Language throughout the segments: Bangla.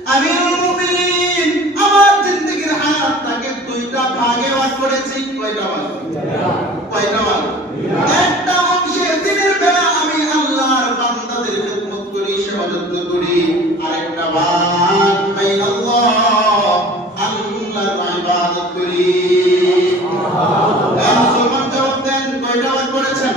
আমিরুল মুমিনিন আমার জিন্দেগির হায়াতটাকে দুইটা ভাগে ভাগ করেছি। কয়টা ভাগ? কয়টা ভাগ? একটা অংশে দিনের বেলা আমি আল্লাহর বান্দাদের খিদমত করি, সেবা যত্ন করি। আরেকটা ভাগ বাইনাল্লাহ, আল্লাহর ইবাদত করি। মুসলমান জবাব দেন, কয়টা ভাগ করেছেন?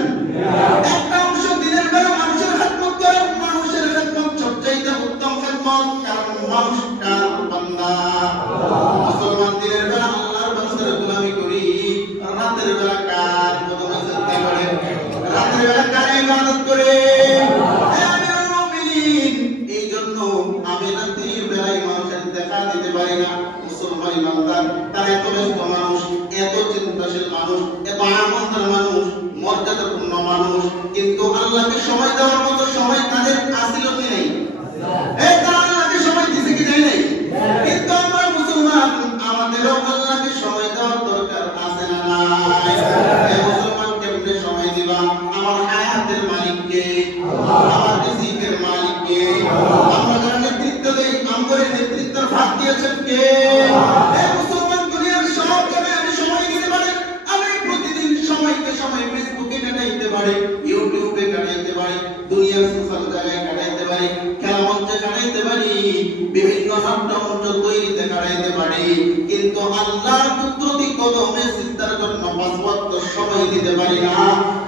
একটা অংশ দিনের বেলা মানুষের খিদমত করেন। মানুষের খিদমত সবচেয়ে উত্তম খিদমত, কারণ মানুষ কার বান্দা। মুসলমান দিনের বেলা আল্লাহর বান্দার গোলামি করি, রাতের বেলা কার মুনাফিকতে করে, রাতের বেলা কার ইবাদত করে। আমিরুল মুমিনিন এইজন্য আমি রাতের বেলায় মানুষের দেখা দিতে পারি না। মুসলমান ইমানদার তারা এত ব্যস্ত মানুষ, এত চিন্তাশীল মানুষ, এত আমলদার মানুষ, মর্যাদাপূর্ণ মানুষ, কিন্তু আল্লাহকে সময় দেওয়ার মতো সময় তাদের আসিল কি নেই? তারা আল্লাহকে সময় দিতে কি দেয় নাই? কিন্তু আমরা মুসলমান, আমাদেরও আল্লাহকে সময় দেওয়ার দরকার আছে না নাই? মুসলমান কেমনে সময় দিবা? আমার হায়াতের মালিককে, আমার রিজিকের মালিককে। আমরা যারা নেতৃত্ব দেই, আমাদের নেতৃত্বের ভাগ দিয়েছেন কে? মুসলমান দুনিয়ার সব জায়গায় আমি সময় দিতে পারি। আমি প্রতিদিন সময়কে সময় ফেসবুকে কাটাইতে পারি, ইউটিউবে কাটাইতে পারি, দুনিয়ার সোশ্যাল জায়গায় কাটাইতে পারি, খেলা মঞ্চে কাটাইতে পারি, বিভিন্ন নাট্যমঞ্চ তৈরিতে কাটাইতে পারি, কিন্তু আল্লাহর কুদরতি কদমে সিজদার জন্য ৫ ওয়াক্ত সময় দিতে পারি না।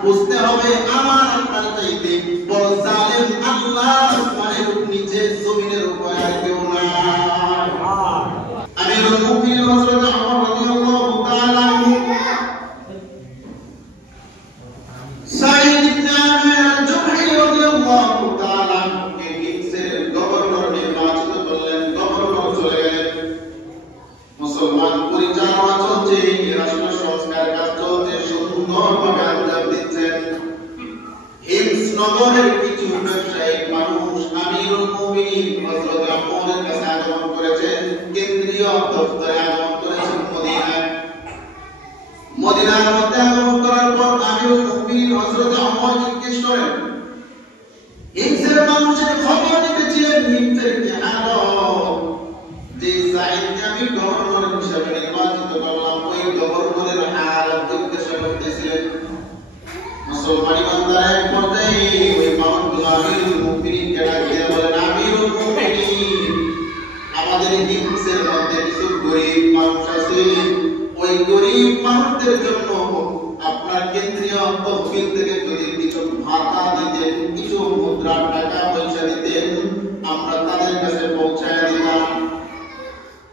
বুঝতে হবে আমার আপনার চাইতে বড় জালেম আল্লাহ আসমানের নিচে জমিনের উপরে আর কেউ না। আমিরুল মুমিনিন হযরত ওমর রাদিয়াল্লাহু তাআলা আনহু সাইদ ইবনে আমির আল-জুহরি রাদিয়াল্লাহু তাআলা আনহুকে হিমসের গভর্নর নির্বাচিত করলেন। গভর্নর চলে গেলেন। মুসলমান পরিচালনা চলছে, রাষ্ট্র সংস্কার কাজ চলছে, সুন্দরভাবে আঞ্জাম দিচ্ছেন। হিমস নগরের কিছু ব্যবসায়িক মানুষ আমিরুল মুমিনিন হযরত ওমরের কাছে আগমন করেছেন, কেন্দ্রীয় দপ্তরে আগমন করেছেন মদিনায়। মদিনার মধ্যে আগমন করার পর আমিরুল মুমিনিন হযরত ওমর জিজ্ঞেস করেন, হিমসের মানুষের খবর নিতেছিলেন, হিমসের কি হালত? যে সাইদকে আমি গভর্নর হিসেবে নির্বাচিত করলাম, ওই গভর্নরের হালত জিজ্ঞাসা করতেছিলেন। মুসলমান ইমানদার এক পর্যায়ে ওই মানুষগুলো আমিরুল মুমিনিনকে ডাকিয়ে বলেন, আমিরুল মুমিনিন, আমাদের হিমসের মধ্যে কিছু গরিব মানুষ আছে, ওই গরিব মানুষদের জন্য আপনার কেন্দ্রীয় তহবিল থেকে যদি কিছু ভাতা দিতেন, কিছু মুদ্রা টাকা পয়সা দিতেন, আমরা তাদের কাছে পৌঁছায় দিতাম।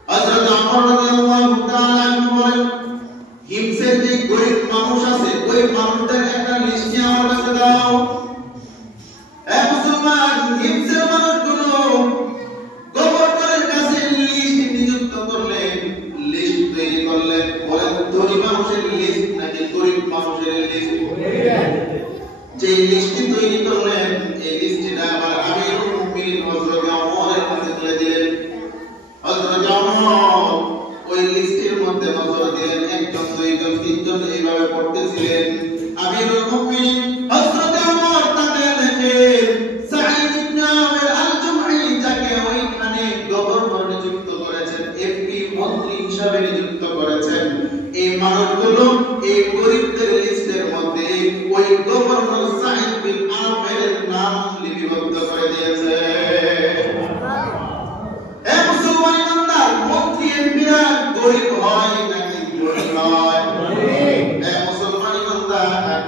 হযরত ওমর রাদিয়াল্লাহু তাআলা আনহু বলেন, হিমসের যে গরিব মানুষ আছে, ওই মানুষদের একটা লিস্ট আমার কাছে দাও। মুসলমান হিমসের মানুষগুলো গভর্নরের কাছে লিস্ট নিযুক্ত করলেন, লিস্ট তৈরি করলেন। বলেন ধনী মানুষের লিস্ট নাকি গরিব মানুষের লিস্ট? যে লিস্ট তৈরি করলেন, এই লিস্টটা আবার আমিরুল মুমিনিন হযরত ওমরের কাছে তুলে দিলেন। হযরত ওমর ওই লিস্টের মধ্যে নজর দিলেন, একজন, দুইজন, তিনজন এইভাবে পড়তেছিলেন। আমিরুল মুমিনিন হযরত ওমর তাকে দেখেন সাঈদ ইবনে আমির আল-জুহরি, যাকে ওইখানে গভর্নর নিযুক্ত করেছেন, এমপি মন্ত্রী হিসেবে নিযুক্ত করেছেন, এই মানুষগুলো এই গরিবদের লিস্টের মধ্যে ওই গভর্নর সাঈদ বিন আমিরের নাম লিপিবদ্ধ করে দিয়েছে। মুসলমান ইমানদার, মন্ত্রী এমপিরা গরিব হয় নাকি গরিব হয়? মুসলমান ইমানদার,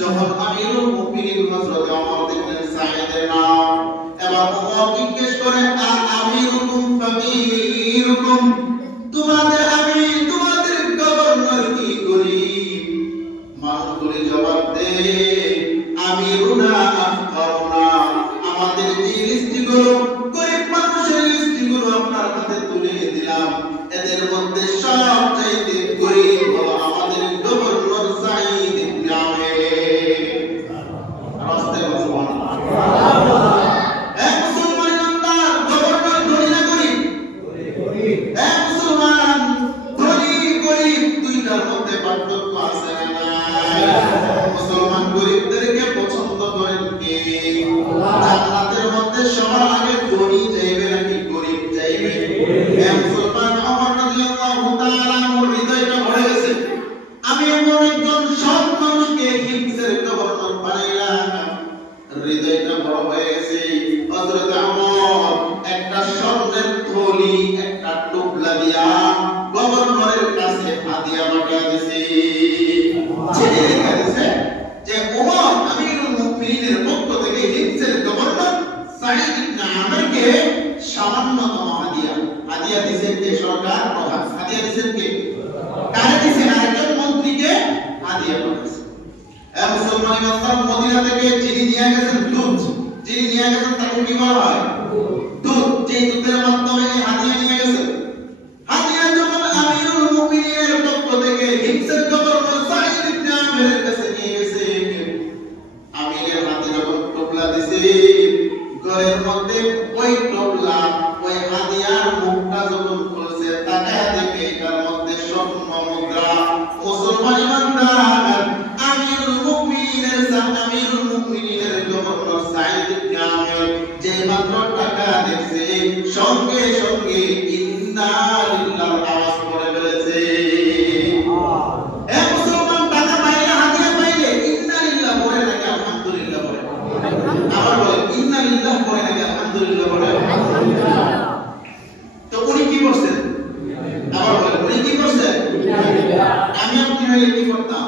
যখন আমিরুল মুমিনিন হযরত ওমর দেখলেন সাঈদের নাম, এবার ওমর জিজ্ঞেস করেন, আমিরুকুম ফাকিরুকুম, তোমাদের আমির, তোমাদের গভর্নর কি গরিব? মানুষগুলি জবাব দেয়, আমিরুনা আফকারুনা, আমাদের যে লিস্টগুলো গরিব মানুষের লিস্টগুলো আপনার হাতে তুলে দিলাম, এদের মধ্যে সবচাইতে গরিব হলো আমাদের গভর্নর সাঈদ ইবনে আমির। রাস্তায় মুসলমান, মুসলমান ইমানদার, গভর্নর ধনী না গরিব? অন্যতম হাদিয়া। হাদিয়া দিয়েছেন কে? সরকার প্রধান। হাদিয়া দিয়েছেন কে? কারে দিয়েছেন? আরেকজন মন্ত্রীকে হাদিয়া করেছে। মুসলমান ইমানদার মদিনা থেকে যিনি নিয়ে গেছেন দুধ, যিনি নিয়ে গেছেন তাকে কি বলা হয়? দুধ। যে দুধের মাধ্যমে এই হাদিয়া নিয়ে গেছে। হাদিয়া যখন আমিরুল মুমিনিনের পক্ষ থেকে হিমসের গভর্নর সাঈদ ইবনে আমিরের কাছে নিয়ে গেছে, আমিরের হাতে যখন টোপলা দিছে, ঘরের মধ্যে ওই টোপলা ওই হাদিয়ার মুখটা যখন খুলছে, তাকায় দেখে এটার মধ্যে স্বর্ণ মুদ্রা। মুসলমান ইমানদার আমিরুল মুমিনিনের গভর্নর সাঈদ ইবনে আমির যে মাত্র টাকা দেখছে, সঙ্গে সঙ্গে ইন্না লিল্লাহ আওয়াজ করে ফেলেছে। মুসলমান টাকা পাইলে, হাদিয়া পাইলে ইন্না লিল্লাহ বলে নাকি আলহামদুলিল্লাহ বলে? আবার বলে ইন্না লিল্লাহ বলে নাকি আলহামদুলিল্লাহ বলে? তো উনি কি করছেন? আবার বলে উনি কি করছেন? আমি আপনি হলে কি করতাম?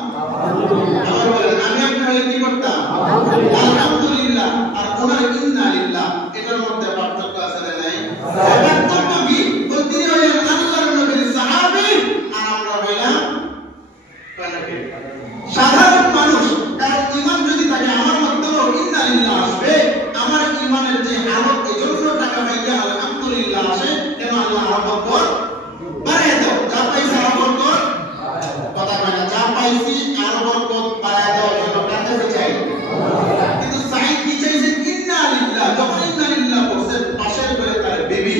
আবার বলে আমি আপনি হলে কি করতাম? আলহামদুলিল্লাহ। আর ওনার ইন্না লিল্লাহ, এটার মধ্যে পার্থক্য আছে না নাই? পার্থক্য কি? বলতে হলেন আল্লাহর নবীর সাহাবী, আর আমরা হইলাম সাধারণ মানুষ। কারণ ঈমান যদি থাকে আমার মধ্যেও ইন্না লিল্লাহ আসবে। আমার ঈমানের যে হালত, এজন্য টাকা পাইলে আলহামদুলিল্লাহ আসে। কেন? আল্লাহ বরকত বাড়ায় দাও। যা পাইছি আরো বরকত, কথা কয় না, যা পাইছি আরো বরকত বাড়ায় দাও, জন্য কাছে চাই। কিন্তু সাঈদ কি চাইছে? ইন্না লিল্লাহ। যখন ইন্না লিল্লাহ বলছে, পাশের ঘরে তার বিবি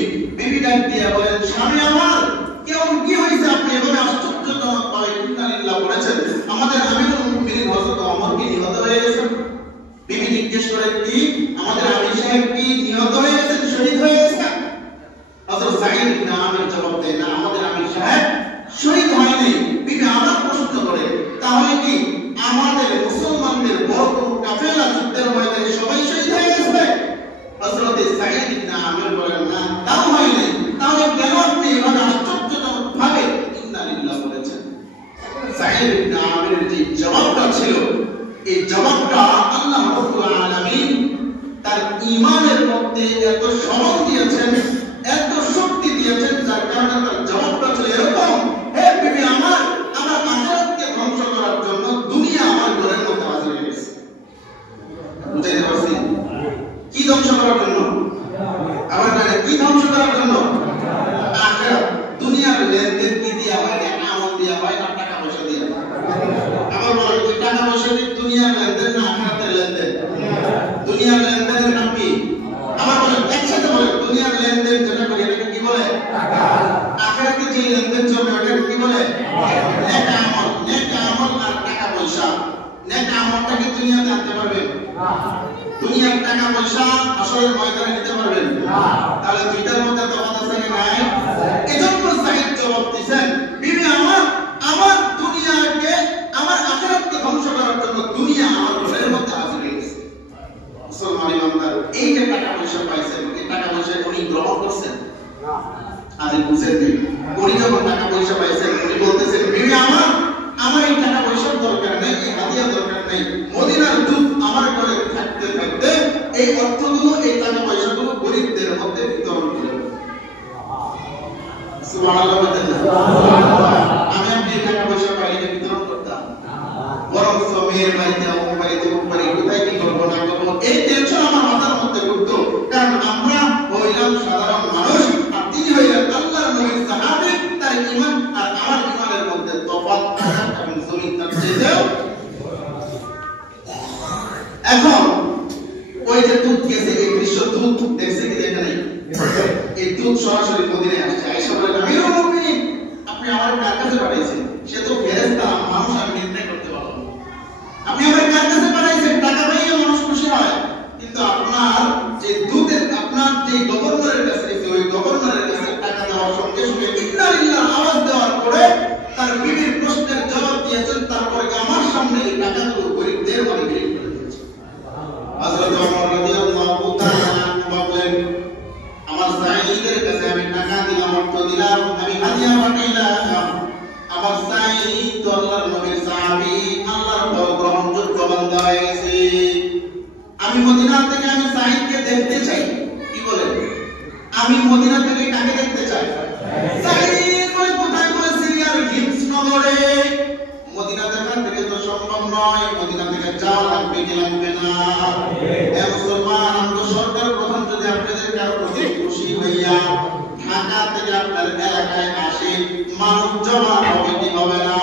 ডাক দিয়ে বলেন, স্বামী আমার কেমন কি হয়েছে? আপনি এভাবে আশ্চর্যজনক ভাবে ইন্না লিল্লাহ বলেছেন। আমাদের আমিরুল মুমিনিন হযরত ওমর কি নিহত হয়ে গেছেন? বিবি জিজ্ঞেস করে, কি আমাদের আমির সাহেব কি নিহত হয়ে গেছেন, শহীদ হয়ে গেছেন? হযরত সাঈদ ইবনে আমির জবাব দেন, না, আমাদের আমির সাহেব শহীদ হয়নি। বিবি আবার প্রশ্ন করে, তাহলে কি আমাদের মুসলমানদের বড় কোনো কাফেলা যুদ্ধের ময়দানে সবাই শহীদ হয়ে গেছে? হযরত সাঈদ ইবনে আমির বলেন, না, তাও হয়নি। তাহলে কেন আপনি এভাবে আশ্চর্যজনক ভাবে ইন্না লিল্লাহ বলেছেন? সাঈদ ইবনে আমিরের যে জবাবটা ছিল, এই জবাবটা আল্লাহ রাব্বুল আলামিন তার ঈমানের মধ্যে এত সম্মান দিয়েছেন, এত শক্তি দিয়েছেন, যার কারণে তার জবাবটা ছিল এরকম, হে বিবি আমার আখিরাতকে ধ্বংস করার জন্য দুনিয়া আমার ঘরের মধ্যে হাজির হয়ে গেছে। বুঝাইতে পারছি? কি ধ্বংস করার জন্য? আমার কাছে কি ধ্বংস করার জন্য? আখিরাত। দুনিয়ার লেনদেন কি দিয়া হয়? আমল দিয়া হয় না টাকা পয়সা দিয়া? আমার বলে ওই টাকা পয়সা দিয়ে দুনিয়ার লেনদেন না আখিরাতের লেনদেন? দুনিয়ার লেনদেনের নাম কি? আমার বলে একসাথে বলে, দুনিয়ার লেনদেন যেটা করি এটাকে কি বলে? আখিরাতে যে লেনদেন চলবে ওটাকে কি বলে? নেক আমল। নেক আমল আর টাকা পয়সা। নেক আমলটা কি দুনিয়াতে আনতে পারবেন? দুনিয়ার টাকা পয়সা আসলে ময়দানে নিতে পারবেন? তাহলে দুইটার মধ্যে তফাৎ আছে কি নাই? এজন্য সাঈদ জবাব দিবেন, বিবি আমার দুনিয়াকে, আমার আখিরাতকে ধ্বংস করার জন্য দুনিয়া আমার ঘরের মধ্যে হাজির হয়ে গেছে। মুসলমান ইমানদার, এই যে টাকা পয়সা পাইছেন, এই টাকা পয়সা উনি গ্রহণ করছেন? আজ বুঝেন নি? উনি যখন টাকা পয়সা পাইছেন, উনি বলতেছেন, বিবি আমার এই টাকা পয়সার দরকার নেই, এই হাদিয়া দরকার নেই। মদিনার দুধ আমার ঘরে থাকতে থাকতে এই অর্থগুলো, এই টাকা পয়সাগুলো গরিবদের মধ্যে বিতরণ করে দেব। সুবহানাল্লাহ বলেন। আমি আপনি টাকা পয়সা পাইলে বিতরণ করতাম, বরং মেয়ের বাড়িতে, আমার বাড়িতে, কোথায় কি করবো না করবো এই টেনশন আমার মাথার মধ্যে ঘুরতো। কারণ আমরা হইলাম সাধারণ মানুষ, আর তিনি হইলেন আল্লাহর নবীর সাহাবী। তার ঈমান আর আমার ঈমানের মধ্যে তফাৎ এবং জমিন তার চেয়েও। এখন ওই যে দুধ গেছে, এই দৃশ্য দুধ দেখছে কি দেখে নাই? এই দুধ সরাসরি মদিনায় আসছে। আয়েশা বলেন, আমিরুল মুমিনিন, আপনি আমার কার কাছে পাঠাইছেন? সে তো ফেরেশতা, মানুষ আমি নির্ণয় করতে পারবো না। আপনি আমার কার কাছে পাঠাইছেন? টাকা পাইলে মানুষ খুশি হয়, কিন্তু আপনার যে দুধের, আপনার যে গভর্নরের কাছে গেছে, ওই গভর্নরের কাছে টাকা দেওয়ার সঙ্গে সঙ্গে ইন্না লিল্লাহ আওয়াজ দেওয়ার পরে তার বিবির প্রশ্নের জবাব দিয়েছেন। তারপরে আমার সামনে এই টাকাগুলো গরিবদের বাড়ি বিলি করে দিয়েছেন। হযরত ওমর রাদিয়াল্লাহু তাআলা বলেন, আমার সাঈদের কাছে আমি টাকা দিলাম, অর্থ দিলাম, আমি হাদিয়া পাঠাইলাম। আমার সাঈদ আল্লাহর নবীর সাহাবী, আল্লাহর গ্রহণযোগ্য বান্দা হয়ে গেছে। আমি মদিনা থেকে আমি সাঈদকে দেখতে চাই। কি বলেন? আমি মদিনা থেকে থেকে কাকে দেখতে চায়? সাঈদ বলে কোথায়? বলে সিরিয়ার হিমস নগরে। মদিনা দেখা থেকে তো সম্ভব নয়, মদিনা থেকে যাওয়া লাগবে কি লাগবে না? মুসলমান, আমরা সরকার প্রধান যদি আপনাদের কারো প্রতি খুশি হইয়া ঢাকা থেকে আপনার এলাকায় আসে, মানুষ জমা হবে কি হবে না?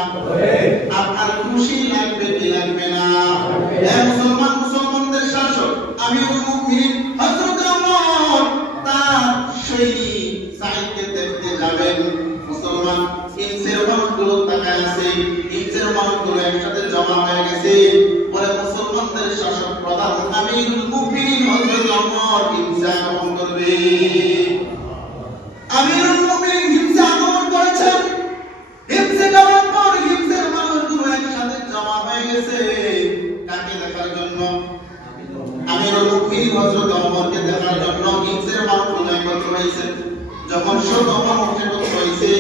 আপনার খুশি লাগবে কি লাগবে না? মুসলমান, মুসলমানদের শাসক আমিরুল মুমিনিন হযরত ওমর তার সেই সাঈদকে দেখতে যাবেন। মুসলমান হিমসের মানুষগুলো তাকায় আছে, হিমসের মানুষগুলো একসাথে জমা হয়ে গেছে। বলে মুসলমানদের শাসক প্রধান আমিরুল মুমিনিন হযরত ওমর হিমসে আগমন করবে। আমিরুল মুমিনিন হিমসে আগমন করেছেন। হিমসে যাওয়ার পর হিমসের মানুষগুলো একসাথে জমা হয়ে গেছে কাকে দেখার জন্য? আমিরুল মুমিনিন হযরত ওমরকে দেখার জন্য হিমসের মানুষগুলো একত্র হয়েছে। যখন শত মানুষ একত্র হয়েছে,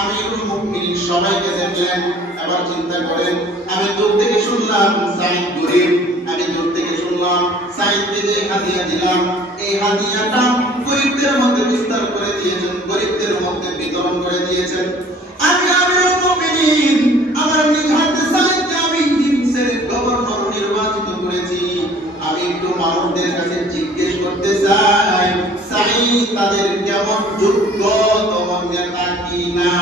আমিরুল মুমিনিন সবাইকে দেখলেন। আবার চিন্তা করেন, আমি দূর থেকে শুনলাম সাঈদ গরীব, আমি দূর থেকে শুনলাম সাঈদকে যে হাদিয়া দিলাম, এই হাদিয়াটা গরীবদের মধ্যে বিস্তার করে দিয়েছেন, গরীবদের মধ্যে বিতরণ করে দিয়েছেন। আমি আমিরুল মুমিনিন আমার নিজ হাতে সাঈদকে আমি হিমসের গভর্নর নির্বাচিত করেছি। আমি একটু মানুষদের কাছে জিজ্ঞেস করতে চাই, সাঈদ তাদের কেমন যোগ্য তোমার নেতা কিনা?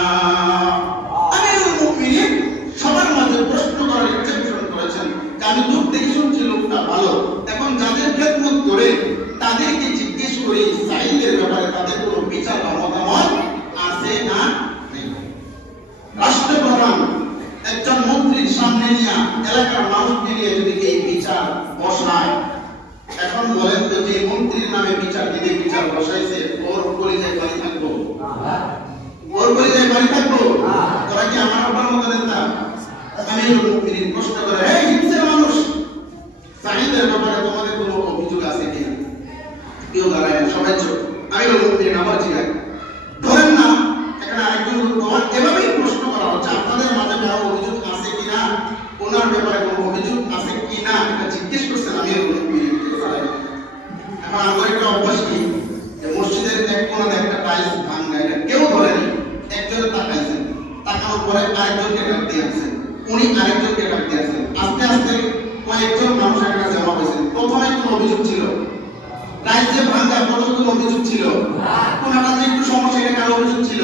আমিরুল মুমিনিন সবার মাঝে প্রশ্ন করার ইচ্ছা পোষণ করেছেন। আমি দূর থেকে শুনছি লোকটা ভালো, এখন যাদের খেদমত করে তাদেরকে জিজ্ঞেস করি সাঈদের ব্যাপারে তাদের কোনো বিচার বা মতামত আছে না? রাষ্ট্রপ্রধান একজন মন্ত্রীর সামনে নিয়ে এলাকার মানুষকে নিয়ে যদি এই বিচার বসায়, এখন বলেন তো যে মন্ত্রীর নামে বিচার দিতে বিচার বসাইছে, ওর কলিজায় বাড়ি থাকবো? ওর কলিজায় বাড়ি থাকবো? তোরা কি আমার আপনার মতো নেতা? আমিরুল মুমিনিন প্রশ্ন করে, এই হিমসের মানুষ, সাঈদের ব্যাপারে তোমাদের কোনো অভিযোগ আছে কিনা? কেউ দাঁড়ায় না, সবাই চুপ। আমিরুল মুমিনিন আবার জিজ্ঞাসা ধরেন না, এখানে আরেকজন তোমার এভাবেই প্রশ্ন করা হচ্ছে, আপনাদের মাঝে কারো অভিযোগ আছে কিনা, ওনার ব্যাপারে কোনো অভিযোগ আছে কিনা, এটা জিজ্ঞেস করছেন আমিরুল মুমিনিন। এখন আমার একটা অভ্যাস কি, যে মসজিদের এক কোণে একটা টাইলস ভাঙা, এটা কেউ ধরেনি, একজনের তাকাইছেন, তাকানোর পরে আরেকজনকে ডাক দিয়েছেন, উনি আরেকজনকে ডাক দিয়েছেন, আস্তে আস্তে কয়েকজন মানুষ একটা জমা হয়েছে। প্রথমে কোনো অভিযোগ ছিল? টাইলসে ভাঙা প্রথম কোনো অভিযোগ ছিল? কোনটা যে একটু সমস্যা, এটা কারো অভিযোগ ছিল?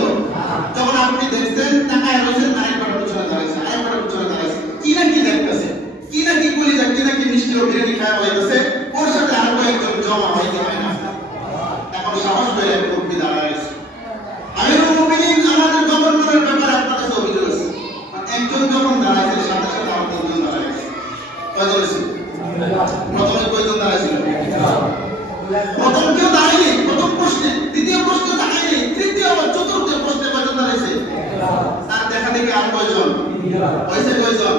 যখন আপনি দেখছেন তাকায় রয়েছেন, আরেকবার পিছনে দাঁড়াইছে, আরেকবার পিছনে দাঁড়াইছে, কি না কি দেখতেছে, কি না কি কলিজা, কি না কি মিষ্টি ও বিরিয়ানি খাওয়া হইতেছে, ওর সাথে আরো কয়েকজন জমা হইতে হয় না? এখন সাহস পেলে মুরব্বি দাঁড়াইছে। আমিরুল মুমিনিন আমাদের গভর্নরের ব্যাপারে আপনার কাছে অভিযোগ আছে। একজন যখন দাঁড়াইছে, সাথে সাথে আর দুজন দাঁড়াইছে। কয়জন ছিল? প্রথমে কয়জন দাঁড়াইছিল? প্রথম কেউ দাঁড়ায়নি, প্রথম প্রশ্নে, দ্বিতীয় প্রশ্নে দাঁড়ায়নি, তৃতীয় বা চতুর্থ প্রশ্নে কয়জন দাঁড়াইছে? তার দেখা দেখি আর কয়জন হয়েছে? কয়জন?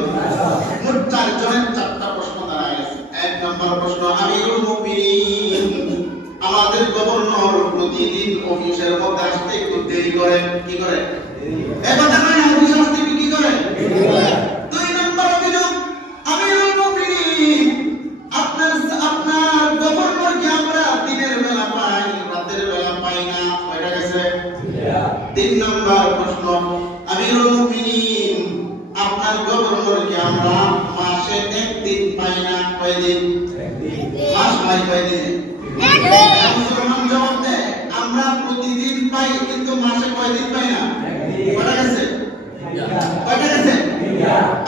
মোট 4 জনের 4টা প্রশ্ন দাঁড়ায় গেছে। 1 নম্বর প্রশ্ন, আমিরুল মুমিনিন আমাদের গভর্নর প্রতিদিন অফিসের মধ্যে আসতে একটু দেরি করে। কি করে? এবার দেখেন অফিসে আসতে কি করে? 2 নম্বর অভিযোগ, আমিরুল মুমিনিন আপনার গভর্নরকে আমরা দিনের বেলা পাই, রাতের বেলা পাই না। কয়টা গেছে? 3 নম্বর প্রশ্ন, আমিরুল মুমিনিন আপনার গভর্নরকে আমরা মাসে একদিন পাই না। কয়দিন? মাস পাই কয়দিন? মুসলমান জবাব দেয়, আমরা প্রতিদিন পাই কিন্তু মাসে কয়দিন পাই না। কয়টা গেছে? কয়টা গেছে?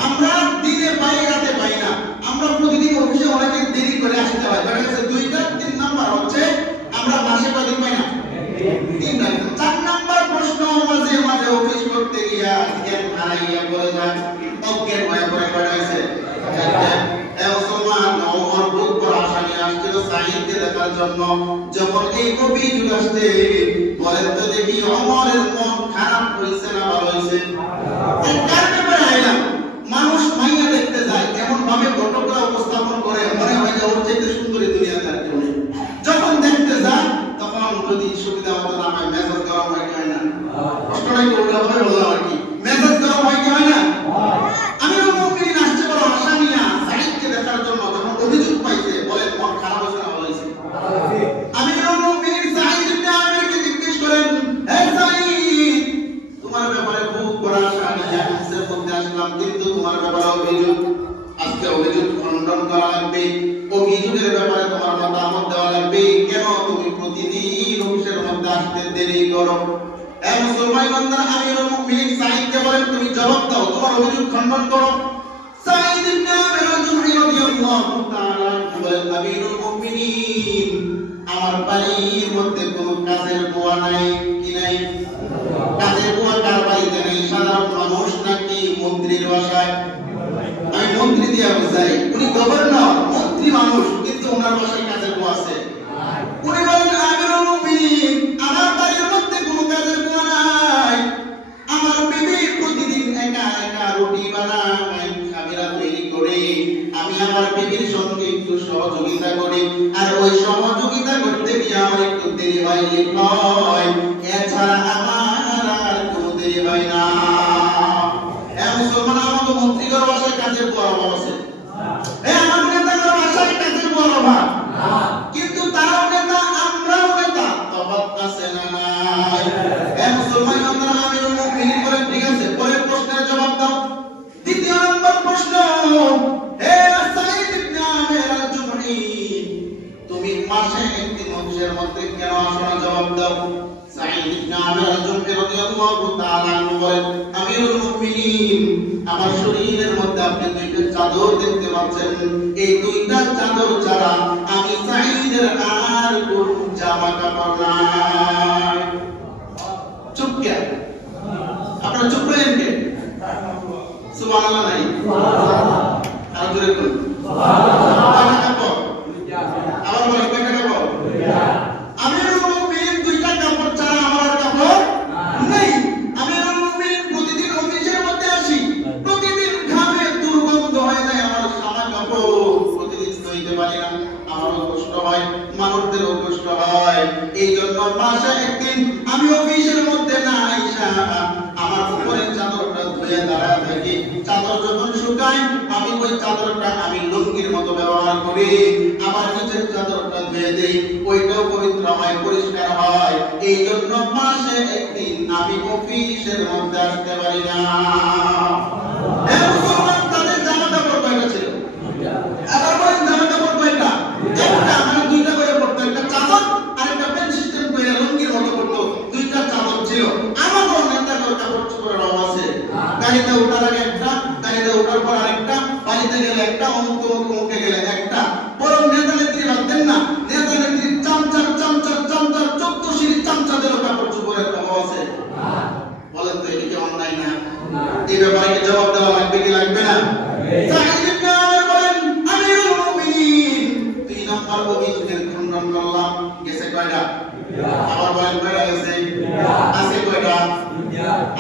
আমরা দিনে পাই, রাতে পাই না। আমরা প্রতিদিন অফিসে অনেক দেরি করে আসতে হয়। কয়টা গেছে? 2টা। 3 নাম্বার হচ্ছে আমরা মাসে কয়দিন পাই না। 3টা। 4 নাম্বার প্রশ্ন, মাঝে মাঝে অফিস করতে গিয়া জ্ঞান হারাইয়া পড়ে যায়, অজ্ঞান হয়ে পড়ে। কয়টা গেছে? 4টা। মুসলমান ওমর বুধবার আসামি আসছিল সাঈদকে দেখার জন্য। যখন এই অভিযোগ আসছে, বলেন তো দেখি ওমরের মন খারাপ হইছে না ভালো হইছে? কার ব্যাপারে আইলাম? মানুষ মাইয়া দেখতে যায়, এমন ভাবে ঘটকরা উপস্থাপন করে মনে হয় যে ওর চেয়ে সুন্দরী দুনিয়াতে আর কেউ নেই। যখন দেখতে যায় তখন যদি সুবিধা মতো না হয়, মেজাজ গরম হয় কি হয় না? কষ্টটাই উল্টা ভাবে বললাম আর কি, মেজাজ গরম হয় কি হয় না? আমিরুল মুমিনিন আসছে বড় আশা নিয়ে সাঈদকে দেখার জন্য, যখন অভিযোগ পাইছে বলেন মন খারাপ হয়েছে না ভালো হয়েছে? আমিরুল মুমিনিন সাঈদ ইবনে আমিরকে জিজ্ঞেস করেন, ব্যাপারে অভিযোগ, আজকে অভিযোগ খণ্ডন করা লাগবে, অভিযোগের ব্যাপারে তোমার মতামত দেওয়া লাগবে। কেন তুমি প্রতিদিন অফিসের মধ্যে আসতে দেরি করো? এই মুসলমান বান্দারা, আমিরুল মুমিনিন সাঈদকে বলেন তুমি জবাব দাও, তোমার অভিযোগ খণ্ডন করো। সাঈদ ইবনে আমির আল-জুহরি রাদিয়াল্লাহু তাআলা বলেন, আমিরুল মুমিনিন, আমার বাড়ির মধ্যে কোনো কাজের বুয়া নাই। কি নাই? কাজের বুয়া কার বাড়িতে নেই? সাধারণ মানুষ নাকি মন্ত্রীর বাসায়? আমি মন্ত্রী দিয়া বুঝাই, উনি গভর্নর, মন্ত্রী মানুষ, কিন্তু ওনার বাসায় কাজের বুয়া আছে? উনি বলেন, আমিরুল মুমিনিন, আমার বাড়ির মধ্যে কোনো কাজের বুয়া নাই। আমার বিবি প্রতিদিন একা একা রুটি বানায়, খামিরা তৈরি করে, আমি আমার বিবির সঙ্গে একটু সহযোগিতা করি, আর ওই সহযোগিতা করতে গিয়ে আমার একটু দেরি হয়, লেট হয়, এছাড়া আমার আর কোনো দেরি হয় না। মুসলমান, আমাদের মন্ত্রীর বাসায় কাজের বুয়ার অভাব আছে? আমার নেতাদের বাসায় কাজের বুয়ার অভাব, কিন্তু তারাও নেতা, আমরাও নেতা, তফাৎ আছে না নাই? মুসলমান বান্দারা, আমিরুল মুমিনিন বলেন, ঠিক আছে, পরের প্রশ্নের জবাব দাও। দ্বিতীয় নম্বর প্রশ্ন, হে সাঈদ ইবনে আমির আল-জুহরি, তুমি মাসে একদিন অফিসের মধ্যে কেন আসো না? জবাব দাও। সাঈদ ইবনে আমির আল-জুহরি রাদিয়াল্লাহু তাআলা আনহু বলেন, আমিরুল মুমিনিন, আমার শরীরের মধ্যে আপনি দুইটা চাদর দেখতে পাচ্ছেন, এই দুইটা চাদর ছাড়া আমি সাঈদের আর কোনো জামা কাপড় নাই। চুপ কে? আপনারা চুপ করেন কে? সুবহানাল্লাহ নাই? আর জোরে বলুন সুবহানাল্লাহ। আবার বলেন, কয়টা কাপড়? আমিরুল মুমিনিন দুইটা কাপড় ছাড়া আমার কাপড় নেই। আমিরুল মুমিনিন প্রতিদিন অফিসের মধ্যে আসি, প্রতিদিন ঘামে দুর্গন্ধ হয়ে যায়, আমার জামা কাপড় প্রতিদিন ধুইতে পারি না, আমারও কষ্ট হয়, মানুষদেরও কষ্ট হয়। এই জন্য মাসে একদিন আমি অফিসের মধ্যে না আইসা আমার উপরের চাদরটা ধুয়ে দাঁড়া থাকি। চাদর যখন শুকায়, আমি ওই চাদরটা আমি লুঙ্গির মতো ব্যবহার করি, আমার নিচের চাদরটা ধুয়ে দেই, ওইটাও পবিত্র হয়, পরিষ্কার হয়। এই জন্য মাসে একদিন আমি অফিসের মধ্যে আসতে পারি না। মুসলমান, তাদের জামা কাপড় কয়টা ছিল? আবার বলেন, জামা কাপড় কয়টা? একটা, মানে দুইটা করে পড়তো, একটা চাদর আর একটা পেন সিস্টেম করে লুঙ্গির মতো পড়তো, দুইটা চাদর ছিল। আমারও নেতাদের কাপড় চোপড়ের অভাব আছে। গাড়িতে ওঠার আগে একটা, গাড়িতে ওঠার পর আরেকটা, বাড়িতে গেলে একটা, অমুকে গেলে একটা। বরং নেতা নেত্রী ভাবতেন না, নেতা নেত্রী চামচার 14 সিঁড়ির চামচাদেরও কাপড় চোপড়ের অভাব আছে। বলেন তো, এটা কি অন্যায় না? এই ব্যাপারে কি জবাব দেওয়া লাগবে কি লাগবে না? সাঈদ ইবনে আমির বলেন, আমিরুল মুমিনিন, 3 নম্বর অভিযোগের খণ্ডন করলাম, গেছে কয়টা? আবার বলেন, কয়টা গেছে? আছে কয়টা?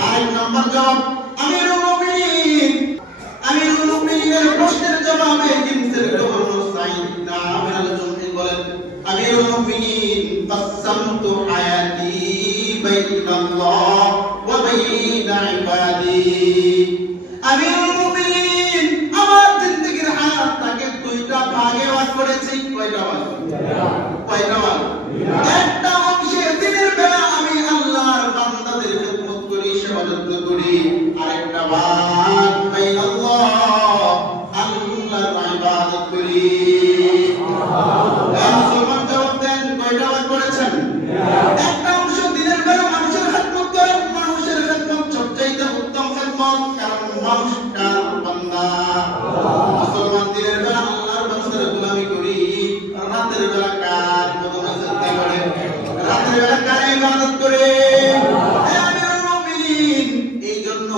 8 নম্বর জবাব, আমিরুল মুমিনিনের প্রশ্নের জবাবে কিমসের গভর্নর সাঈদ ইবনে আমির আল-জুহরি বলেন, আমিরুল মুমিনিন, কাসসামতু হায়াতি বাইনাল্লাহ ওয়া বাইনা ইবাদি। আমিরুল মুমিনিন, আমার জিন্দেগীর হায়াতটাকে দুইটা ভাগে ভাগ করেছি। কয়টা ভাগ? কয়টা ভাগ? একটা অংশে দিনের বেলা আমি আল্লাহর বান্দাদের খেদমত করি, সেবা যত্ন করি, আরেকটা ভাগ বাইনাল্লাহ, আল্লাহর ইবাদত করি। মুসলমান, জবাব দেন, কয়টা ভাগ করেছেন? একটা অংশ দিনের বেলা মানুষের খেদমত করেন, মানুষের খেদমত সবচেয়ে উত্তম খেদমত, কারণ মানুষ কার বান্দা। মুসলমান দিনের বেলা আল্লাহর বান্দাদের গোলামি করি, রাতের বেলা কার কদমে সিজদা করে, রাতের বেলা কার ইবাদত করে। আমিরুল মুমিনিন, এই জন্য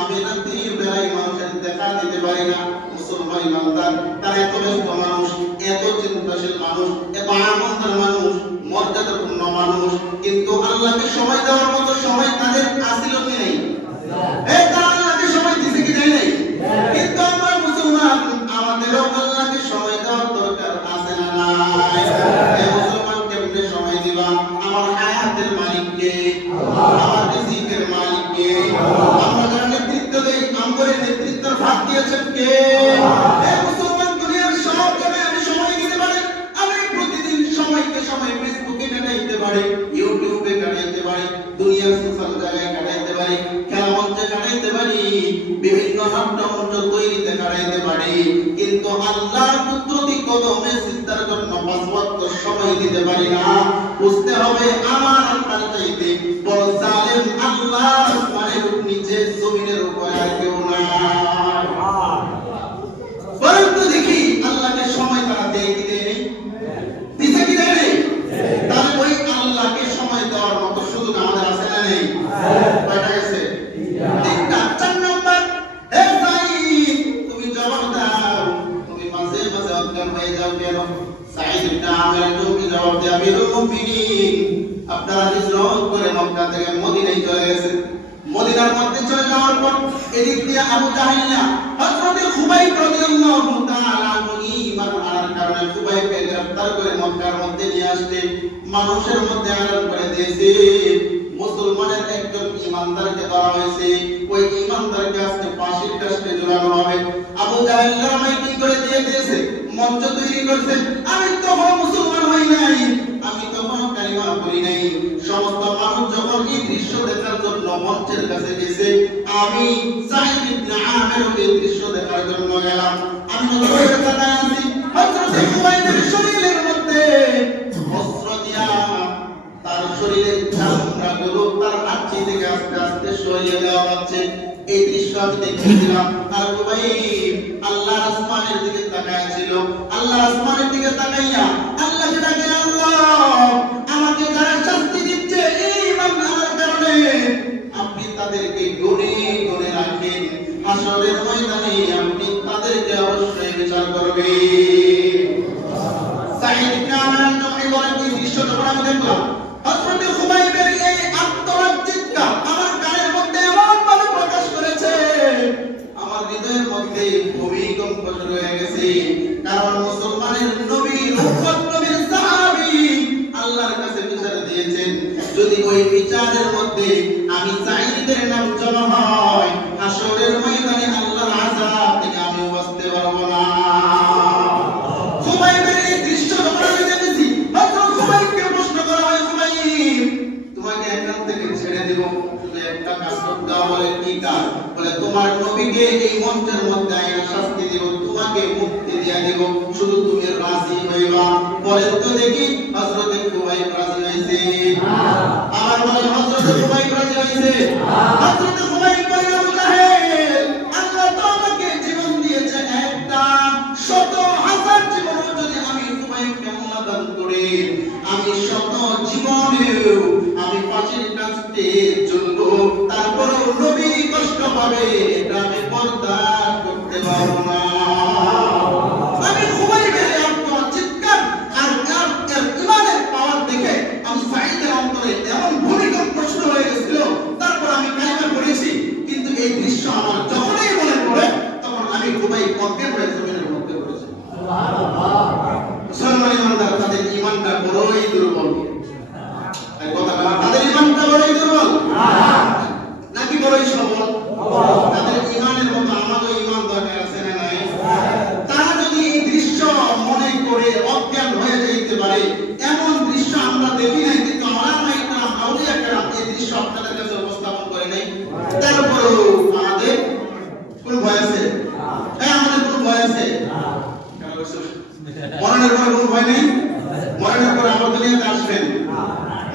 আমি রাতের বেলায় মানুষের দেখা দিতে পারি না। মুসলমান ইমানদার, তারা এত ব্যস্ত মানুষ, এত চিন্তাশীল মানুষ, এত আমলদার মানুষ, মর্যাদাপূর্ণ মানুষ, কিন্তু আল্লাহকে সময় দেওয়ার মতো সময় তাদের আসিল কি নেই? তারা আল্লাহকে সময় দিতে কি দেয় নাই? কিন্তু আমরা মুসলমান, আমাদেরও আল্লাহকে সময় দেওয়ার দরকার আছে না নাই? মুসলমান, কেমনে সময় দিবা? আমার হায়াতের মালিককে, আমার রিজিকের মালিককে। আমরা যারা নেতৃত্ব দেই, আমাদের নেতৃত্বের ভাগ দিয়েছেন কে? মুসলমান, দুনিয়ার সব জায়গায় আমি সময় দিতে পারি। আমি প্রতিদিন সময়কে সময় ফেসবুকে কাটাইতে পারি, ইউটিউবে কাটাইতে পারি, দুনিয়ার সোশ্যাল জায়গায় কাটাইতে পারি, খেলা মঞ্চে কাটাইতে পারি, বিভিন্ন নাট্যমঞ্চ তৈরিতে কাটাইতে পারি, কিন্তু আল্লাহর কুদরতি কদমে সিজদার জন্য 5 ওয়াক্ত সময় দিতে পারি না। বুঝতে হবে আমার আপনার চাইতে বড় জালেম আল্লাহ আসমানের নিচে জমিনের উপরে আর কেউ না। পরন্তু দেখি আল্লাহকে সময় তারা দেয় কি দেয় নেই? দিছে কি দেয় নেই? তাহলে ওই আল্লাহকে সময় দেওয়ার মতো সুযোগ আমাদের আছে না নেই? কয়টা গেছে? 3টা। 4 নম্বর, হে সাঈদ তুমি জবাব দাও, তুমি মাঝে মাঝে অজ্ঞান হয়ে যাও কেন? সাঈদ ইবনে আমির তুমি জবাব দাও, আমিরুল মুমিনিন আপনারা হিজরত করে মক্কা থেকে মদিনায় চলে গেছেন। মদিনার মধ্যে চলে যাওয়ার পর এদিক দিয়ে আবু জাহেল হযরত খুবাইব রাদিয়াল্লাহু তাআলা ঈমান আনার কারণে খুবাইবকে গ্রেফতার করে মক্কার মধ্যে নিয়ে আসতে মানুষের মধ্যে আড়াল করে দিয়েছে। মুসলমানের একজন ঈমানদারকে ধরা হয়েছে, ওই ঈমানদারকে আজকে ফাঁসির কাস্টে ঝুলানো হবে। আবু জাহেল মাইকিং করে দিয়েছে, মঞ্চ তৈরি করছে, আমি তখন মুসলমান হই নাই, আমি তখন কালিমা পড়ি নাই। সমস্ত মানুষ যখন এই দৃশ্য দেখার জন্য মঞ্চের কাছে গেছে, আমি সাঈদ ইবনে আমির এই দৃশ্য দেখার জন্য গেলাম। আমি নজরের কাছে আছি, হযরত খুবাইবের শরীরের মধ্যে অস্ত্র দিয়া তার শরীরের চামড়াগুলো তার হাঁটু থেকে আস্তে আস্তে সরিয়ে দেওয়া হচ্ছে। এই দৃশ্য আমি দেখেছিলাম। আর খুবাইব আল্লাহর আসমানের দিকে তাকাইছিল। আল্লাহ আসমানের দিকে তাকাইয়া আল্লাহকে ডাকে, আল্লাহ আমাকে যারা শাস্তি দিচ্ছে ঈমান আনার কারণে আপনি তাদেরকে গুণে গুণে রাখেন, হাসরের ময়দানে আপনি তাদেরকে অবশ্যই বিচার করবেন। সাঈদ ইবনে আমির যখন বলেন এই দৃশ্য যখন আমি দেখলাম, হযরত খুবাইবের এই আত্মরাগ চিৎকার আমার কানের মধ্যে এমন ভাবে প্রকাশ করেছে, আমার হৃদয়ের মধ্যে ভূমিকম্প শুরু হয়ে গেছে। কারণ মুসলমানের নবীর উম্মত, নবীর সাহাবী আল্লাহর কাছে বিচার দিয়েছেন, যদি ওই বিচারের মধ্যে আমি সাঈদের নাম জমা হয়, হাসরের ময়দানে আল্লাহর আযাব থেকে আমি বাঁচতে পারবো না। খুবাইবের এই দৃশ্য যখন আমি দেখেছি, হযরত খুবাইবকে প্রশ্ন করা হয়, খুবাইব তোমাকে এখান থেকে ছেড়ে দেব, শুধু একটা কাজ করতে হবে। বলে কি কাজ? বলে তোমার নবীকে এই মঞ্চের মধ্যে আইনা শাস্তি দেব, তোমাকে মুক্তি দিয়ে দেব, শুধু তুমি রাজি হইবা। বলেন তো দেখি হযরত খুবাইব রাজি হইছে? আর বলে হযরত খুবাইব রাজি হইছে? হযরত খুবাইব বলে, আবু জাহেল আল্লাহ তো আমাকে জীবন দিয়েছে একটা, 100,000 জীবন যদি আমি খুবাইবকে দান করি, আমি 100 জীবনেও আমি ফাঁসির কাস্টে ঝুলবো, তারপরও নবী কষ্ট পাবে, এটা আমি বরদাস্ত করতে পারবো না। আমি খুবাইবের চিৎকার আর ইমানের পাওয়ার দেখে আমি সাঈদের অন্তরে এমন ভূমিকম্প শুরু হয়ে গেছিল। তারপর আমি কালিমা পড়েছি, কিন্তু এই দৃশ্য আমার যখনই মনে পড়ে তখন আমি খুবাইব অজ্ঞান হয়ে জমিনের মধ্যে পড়েছি। মুসলমান ইমানদার তাদের ইমানটা বড়ই দুর্বল। তাদের ইমানটা বড়ই দুর্বল নাকি বড়ই সবল? তাদের ইমানের মতো আমাদের ইমান দরকার আছে না নাই? তারা যদি এই দৃশ্য মনে করে অজ্ঞান হয়ে যেতে পারে, এমন দৃশ্য আমরা দেখি নাই, কিন্তু আউলিয়া কেরাম এই দৃশ্য আপনাদের কাছে উপস্থাপন করে নাই। তারপরেও আমাদের কোন ভয় আছে? হ্যাঁ, আমাদের কোন ভয় আছে? মরণের পরে কোন ভয় নেই? মরণের পরে আবার দুনিয়াতে আসবেন।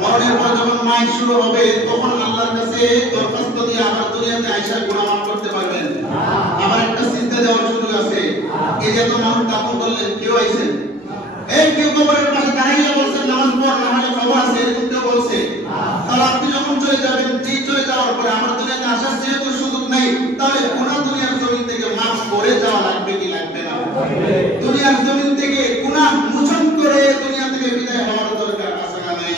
মরণের পর যখন মাইক শুরু হবে, তখন আল্লাহর কাছে দরখাস্ত দিয়ে আবার দুনিয়াতে আইসা গুনাহ মাফ করতে পারবেন। আবার একটা সিজদা দেওয়ার সুযোগ আছে। এই যে তো মানুষ দাফন করলেন, কেউ আইছেন, এই কেউ কবরের পাশে দাঁড়িয়ে বলছেন নামাজ পড়, না হলে খবর আছে, এরকম কেউ বলছে? তাহলে আপনি যখন চলে যাবেন, চলে যাওয়ার পরে আমার দুনিয়াতে আসার যেহেতু সুযোগ নেই, তাহলে গুনাহ দুনিয়ার জমিন থেকে মাফ করে যাওয়া লাগবে কি লাগবে না? দুনিয়ার জমিন থেকে গুনাহ মোচন করে দুনিয়া থেকে বিদায় হওয়ার দরকার আছে না নাই?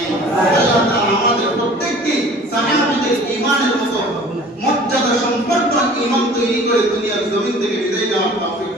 আল্লাহ তাআলা আমাদের প্রত্যেককে সাহাবীদের ঈমানের মতো মর্যাদা সম্পন্ন ঈমান তৈরি করে দুনিয়ার জমিন থেকে বিদায় নেওয়ার তৌফিক